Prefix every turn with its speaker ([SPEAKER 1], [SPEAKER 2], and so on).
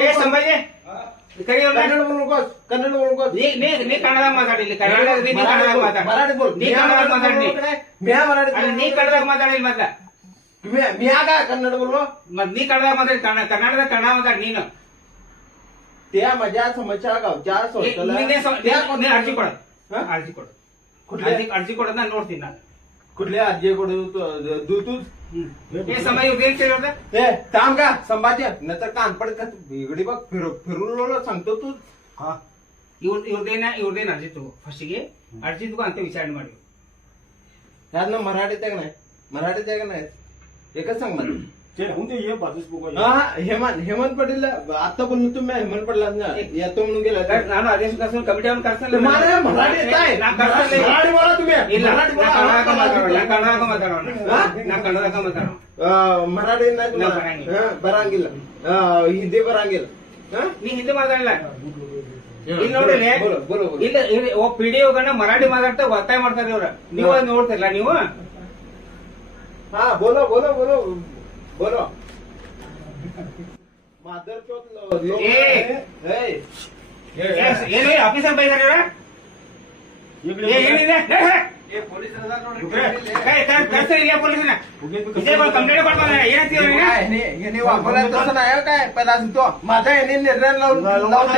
[SPEAKER 1] ಏ ಸಂಭಾಜಿ ಕೈ ಅವ್ನ.
[SPEAKER 2] ಕನ್ನಡ बोलू ಕನ್ನಡ बोलू
[SPEAKER 1] ನೀ ನೀ ನೀ ಕನ್ನಡ ಮಾತಾಡಿಲ್ಲ ಕನ್ನಡ ನೀ ಕನ್ನಡ ಮಾತಾಡ
[SPEAKER 2] मराठी बोल
[SPEAKER 1] ನೀ ಕನ್ನಡ ಮಾತಾಡಿ
[SPEAKER 2] मी हा मराठी
[SPEAKER 1] ಅಲ್ಲ ನೀ ಕನ್ನಡ ಮಾತಾಡಿಲ್ಲ ಮೊದ್ಲ
[SPEAKER 2] मी मी हा काय कन्नड बोललो
[SPEAKER 1] ಮತ್ ನೀ ಕನ್ನಡ ಮಾತಾಡಿ ಕನ್ನಡ ಕನ್ನಡದ ಕನ್ನಡ ಮಾತಾಡಿ ನೀನು
[SPEAKER 2] त्या माझ्या समस्या गावच्या
[SPEAKER 1] ನೀ-
[SPEAKER 2] सोशल
[SPEAKER 1] ನೀನೇ ಸ್ವ- ನೀ- ನೀ ಅರ್ಜಿ ಕೊಡ
[SPEAKER 2] ಹಾ?
[SPEAKER 1] ಅರ್ಜಿ ಕೊಡು
[SPEAKER 2] कुठल्या
[SPEAKER 1] ಅರ್ಜಿ ಅರ್ಜಿ ಕೊಡೋದ್ ನಾನು ನೋಡ್ತೀನಿ ನಾನು
[SPEAKER 2] कुठल्या अर्जे कडू तू तू
[SPEAKER 1] ಏ ಸಮಯ ಇವ್ರದೇನ್ ಕೇಳಿದ
[SPEAKER 2] ए थांब का संभाजी नंतर कानपड का इकडे बघ फिरू फिरून सांगतो तू हा
[SPEAKER 1] ಇವ್ರ ಇವ್ರದೇನ ಇವ್ರದೇನ್ ಅರ್ಜಿ ತಗೋ ಫಸ್ಟಿಗೆ ಅರ್ಜಿ ತಗೋ ಅಂತ ವಿಚಾರಣೆ ಮಾಡಿ
[SPEAKER 2] त्यातनं मराठीत आहे का नाही मराठीत आहे का नाही एकच सांग मला
[SPEAKER 3] ते राहून दे ये बाजूच बघूया
[SPEAKER 2] हा हेमंत हेमंत पटेल आता बोललो तुम्ही हेमंत पटेल ना येतो म्हणून गेला
[SPEAKER 1] ನಾನು ಅದೇ ಕರ್ಸಲ್ ಕಮಿಟಿ ಅವ್ನು ಕರ್ಸಲ್ಲ
[SPEAKER 2] तुम्हाला मराठी येत
[SPEAKER 1] ಇಲ್ಲ ಮರಾಠಿ
[SPEAKER 2] ಬರಂಗಿಲ್ಲ
[SPEAKER 1] ಹಿಂದಿ ಬರಂಗಿಲ್ಲ ನೀ ಹಿಂದಿ ಮಾತಾಡಲ್ಲ ಇಲ್ಲಿ
[SPEAKER 2] ನೋಡ್ರಿ
[SPEAKER 1] ಇಲ್ಲ ಪಿಡಿಒಗಳನ್ನ ಮರಾಠಿ ಮಾತಾಡ್ತಾ ಒತ್ತಾಯ ಮಾಡ್ತಾರೆ ಇವ್ರ ನೀವ್ ಅದ್ ನೋಡ್ತಿರ್ಲ ನೀವು
[SPEAKER 2] ಹಾ
[SPEAKER 1] ಬೋಲೋ
[SPEAKER 2] ಬೋಲೋ
[SPEAKER 1] ಬೋಲೋ ಆಫೀಸರ್ ಬೈದಾರ ಏನಿದೆ
[SPEAKER 2] कंप्लेंट करतो नाही काय पण अजून तो। माझा यांनी निर्णय लावून